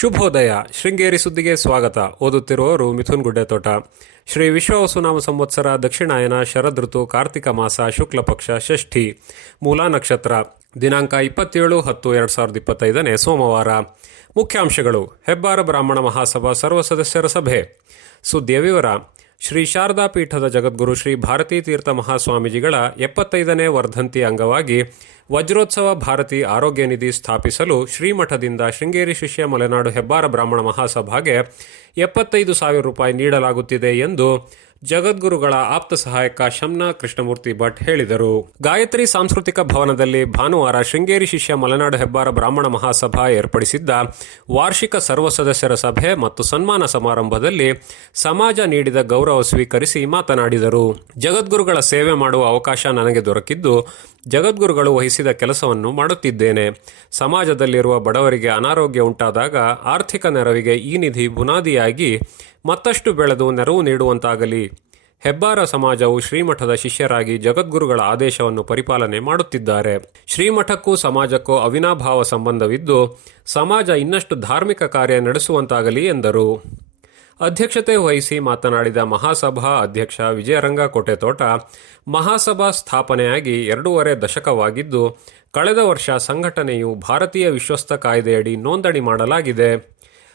ಶುಭೋದಯ. ಶೃಂಗೇರಿ ಸುದ್ದಿಗೆ ಸ್ವಾಗತ. ಓದುತ್ತಿರುವವರು ಮಿಥುನ್ ಗುಡ್ಡೆತೋಟ. ಶ್ರೀ ವಿಶ್ವವಸುನಾಮ ಸಂವತ್ಸರ, ದಕ್ಷಿಣಾಯನ ಶರದ್ ಋತು ಕಾರ್ತಿಕ ಮಾಸ, ಶುಕ್ಲ ಪಕ್ಷ, ಷಷ್ಠಿ, ಮೂಲಾ ನಕ್ಷತ್ರ. ದಿನಾಂಕ ಇಪ್ಪತ್ತೇಳು ಹತ್ತು ಎರಡು ಸಾವಿರದ ಇಪ್ಪತ್ತೈದನೇ ಸೋಮವಾರ. ಮುಖ್ಯಾಂಶಗಳು. ಹೆಬ್ಬಾರ ಬ್ರಾಹ್ಮಣ ಮಹಾಸಭಾ ಸರ್ವ ಸದಸ್ಯರ ಸಭೆ. ಸುದ್ದಿಯ ವಿವರ. ಶ್ರೀ ಶಾರದಾ ಪೀಠದ ಜಗದ್ಗುರು ಶ್ರೀ ಭಾರತೀ ತೀರ್ಥ ಮಹಾಸ್ವಾಮೀಜಿಗಳ ಎಪ್ಪತ್ತೈದನೇ ವರ್ಧಂತಿ ಅಂಗವಾಗಿ ವಜ್ರೋತ್ಸವ ಭಾರತಿ ಆರೋಗ್ಯ ನಿಧಿ ಸ್ಥಾಪಿಸಲು ಶ್ರೀಮಠದಿಂದ ಶೃಂಗೇರಿ ಶಿಷ್ಯ ಮಲೆನಾಡು ಹೆಬ್ಬಾರ ಬ್ರಾಹ್ಮಣ ಮಹಾಸಭಾಗೆ ಎಪ್ಪತ್ತೈದು ಸಾವಿರ ರೂಪಾಯಿ ನೀಡಲಾಗುತ್ತಿದೆ ಎಂದು ಜಗದ್ಗುರುಗಳ ಆಪ್ತ ಸಹಾಯಕ ಶಮ್ನಾ ಕೃಷ್ಣಮೂರ್ತಿ ಭಟ್ ಹೇಳಿದರು. ಗಾಯತ್ರಿ ಸಾಂಸ್ಕೃತಿಕ ಭವನದಲ್ಲಿ ಭಾನುವಾರ ಶೃಂಗೇರಿ ಶಿಷ್ಯ ಮಲೆನಾಡು ಹೆಬ್ಬಾರ ಬ್ರಾಹ್ಮಣ ಮಹಾಸಭಾ ಏರ್ಪಡಿಸಿದ್ದ ವಾರ್ಷಿಕ ಸರ್ವ ಸದಸ್ಯರ ಸಭೆ ಮತ್ತು ಸನ್ಮಾನ ಸಮಾರಂಭದಲ್ಲಿ ಸಮಾಜ ನೀಡಿದ ಗೌರವ ಸ್ವೀಕರಿಸಿ ಮಾತನಾಡಿದರು. ಜಗದ್ಗುರುಗಳ ಸೇವೆ ಮಾಡುವ ಅವಕಾಶ ನನಗೆ ದೊರಕಿದ್ದು ಜಗದ್ಗುರುಗಳು ವಹಿಸಿದ ಕೆಲಸವನ್ನು ಮಾಡುತ್ತಿದ್ದೇನೆ. ಸಮಾಜದಲ್ಲಿರುವ ಬಡವರಿಗೆ ಅನಾರೋಗ್ಯ ಉಂಟಾದಾಗ ಆರ್ಥಿಕ ನೆರವಿಗೆ ಈ ನಿಧಿ ಬುನಾದಿಯಾಗಿ ಮತ್ತಷ್ಟು ಬೆಳೆದು ನೆರವು ನೀಡುವಂತಾಗಲಿ. ಹೆಬ್ಬಾರ ಸಮಾಜವು ಶ್ರೀಮಠದ ಶಿಷ್ಯರಾಗಿ ಜಗದ್ಗುರುಗಳ ಆದೇಶವನ್ನು ಪರಿಪಾಲನೆ ಮಾಡುತ್ತಿದ್ದಾರೆ. ಶ್ರೀಮಠಕ್ಕೂ ಸಮಾಜಕ್ಕೂ ಅವಿನಾಭಾವ ಸಂಬಂಧವಿದ್ದು, ಸಮಾಜ ಇನ್ನಷ್ಟು ಧಾರ್ಮಿಕ ಕಾರ್ಯ ನಡೆಸುವಂತಾಗಲಿ ಎಂದರು. ಅಧ್ಯಕ್ಷತೆ ವಹಿಸಿ ಮಾತನಾಡಿದ ಮಹಾಸಭಾ ಅಧ್ಯಕ್ಷ ವಿಜಯರಂಗ ಕೋಟೆತೋಟ ಮಹಾಸಭಾ ಸ್ಥಾಪನೆಯಾಗಿ ಎರಡೂವರೆ ದಶಕವಾಗಿದ್ದು, ಕಳೆದ ವರ್ಷ ಸಂಘಟನೆಯು ಭಾರತೀಯ ವಿಶ್ವಸ್ತ ಕಾಯ್ದೆಯಡಿ ನೋಂದಣಿ ಮಾಡಲಾಗಿದೆ.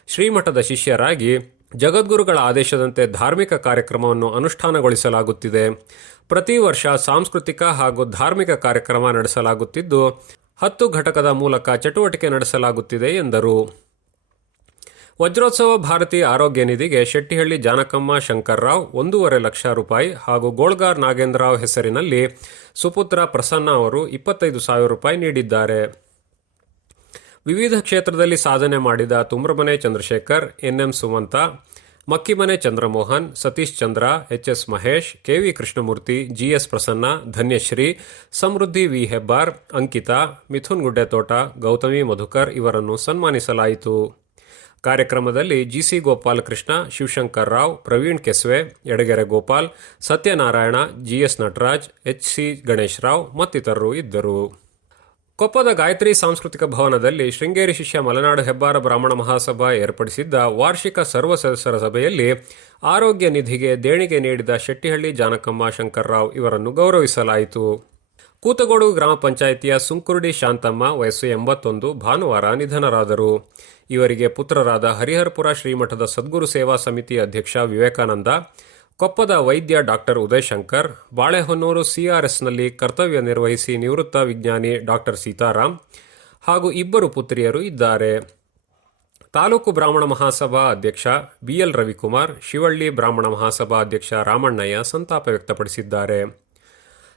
ಶ್ರೀಮಠದ ಶಿಷ್ಯರಾಗಿ ಜಗದ್ಗುರುಗಳ ಆದೇಶದಂತೆ ಧಾರ್ಮಿಕ ಕಾರ್ಯಕ್ರಮವನ್ನು ಅನುಷ್ಠಾನಗೊಳಿಸಲಾಗುತ್ತಿದೆ. ಪ್ರತಿ ವರ್ಷ ಸಾಂಸ್ಕೃತಿಕ ಹಾಗೂ ಧಾರ್ಮಿಕ ಕಾರ್ಯಕ್ರಮ ನಡೆಸಲಾಗುತ್ತಿದ್ದು, ಹತ್ತು ಘಟಕದ ಮೂಲಕ ಚಟುವಟಿಕೆ ನಡೆಸಲಾಗುತ್ತಿದೆ ಎಂದರು. ವಜ್ರೋತ್ಸವ ಭಾರತಿ ಆರೋಗ್ಯ ನಿಧಿಗೆ ಶೆಟ್ಟಿಹಳ್ಳಿ ಜಾನಕಮ್ಮ ಶಂಕರ್ರಾವ್ ಒಂದೂವರೆ ಲಕ್ಷ ರೂಪಾಯಿ ಹಾಗೂ ಗೋಳ್ಗಾರ್ ನಾಗೇಂದ್ರರಾವ್ ಹೆಸರಿನಲ್ಲಿ ಸುಪುತ್ರ ಪ್ರಸನ್ನ ಅವರು ಇಪ್ಪತ್ತೈದು ಸಾವಿರ ರೂಪಾಯಿ ನೀಡಿದ್ದಾರೆ. ವಿವಿಧ ಕ್ಷೇತ್ರದಲ್ಲಿ ಸಾಧನೆ ಮಾಡಿದ Tumramane Chandrashekar, NM Sumantha, Makkimane Chandramohan, Satish Chandra H S Mahesh, KV Krishnamurthy, GS Prasanna, Dhanyashree, Samriddhi V Hebbar, Ankita, Mithun Guddethota, Gautami Madhukar ಇವರನ್ನು ಸನ್ಮಾನಿಸಲಾಯಿತು. ಕಾರ್ಯಕ್ರಮದಲ್ಲಿ GC Gopalakrishna, Shivashankar Rao, Praveen Kesve Edagere Gopal, Satyanarayana, GS Nataraj, H C Ganesh Rao ಮತ್ತಿತರರು ಇದ್ದರು. ಕೊಪ್ಪದ ಗಾಯತ್ರಿ ಸಾಂಸ್ಕೃತಿಕ ಭವನದಲ್ಲಿ ಶೃಂಗೇರಿ ಶಿಷ್ಯ ಮಲೆನಾಡು ಹೆಬ್ಬಾರ ಬ್ರಾಹ್ಮಣ ಮಹಾಸಭಾ ಏರ್ಪಡಿಸಿದ್ದ ವಾರ್ಷಿಕ ಸರ್ವ ಸದಸ್ಯರ ಸಭೆಯಲ್ಲಿ ಆರೋಗ್ಯ ನಿಧಿಗೆ ದೇಣಿಗೆ ನೀಡಿದ ಶೆಟ್ಟಿಹಳ್ಳಿ ಜಾನಕಮ್ಮ ಶಂಕರ್ರಾವ್ ಇವರನ್ನು ಗೌರವಿಸಲಾಯಿತು. ಕೂತಗೋಡು ಗ್ರಾಮ ಪಂಚಾಯಿತಿಯ ಸುಂಕುರುಡಿ ಶಾಂತಮ್ಮ ವಯಸ್ಸು ಎಂಬತ್ತೊಂದು ಭಾನುವಾರ ನಿಧನರಾದರು. ಇವರಿಗೆ ಪುತ್ರರಾದ ಹರಿಹರಪುರ ಶ್ರೀಮಠದ ಸದ್ಗುರು ಸೇವಾ ಸಮಿತಿ ಅಧ್ಯಕ್ಷ ವಿವೇಕಾನಂದ, ಕೊಪ್ಪದ ವೈದ್ಯ ಡಾಕ್ಟರ್ ಉದಯಶಂಕರ್, ಬಾಳೆಹೊನ್ನೂರು ಸಿಆರ್ಎಸ್ನಲ್ಲಿ ಕರ್ತವ್ಯ ನಿರ್ವಹಿಸಿ ನಿವೃತ್ತ ವಿಜ್ಞಾನಿ ಡಾಕ್ಟರ್ ಸೀತಾರಾಮ್ ಹಾಗೂ ಇಬ್ಬರು ಪುತ್ರಿಯರು ಇದ್ದಾರೆ. ತಾಲೂಕು ಬ್ರಾಹ್ಮಣ ಮಹಾಸಭಾ ಅಧ್ಯಕ್ಷ ಬಿಎಲ್ ರವಿಕುಮಾರ್, ಶಿವಳ್ಳಿ ಬ್ರಾಹ್ಮಣ ಮಹಾಸಭಾ ಅಧ್ಯಕ್ಷ ರಾಮಣ್ಣಯ್ಯ ಸಂತಾಪ ವ್ಯಕ್ತಪಡಿಸಿದ್ದಾರೆ.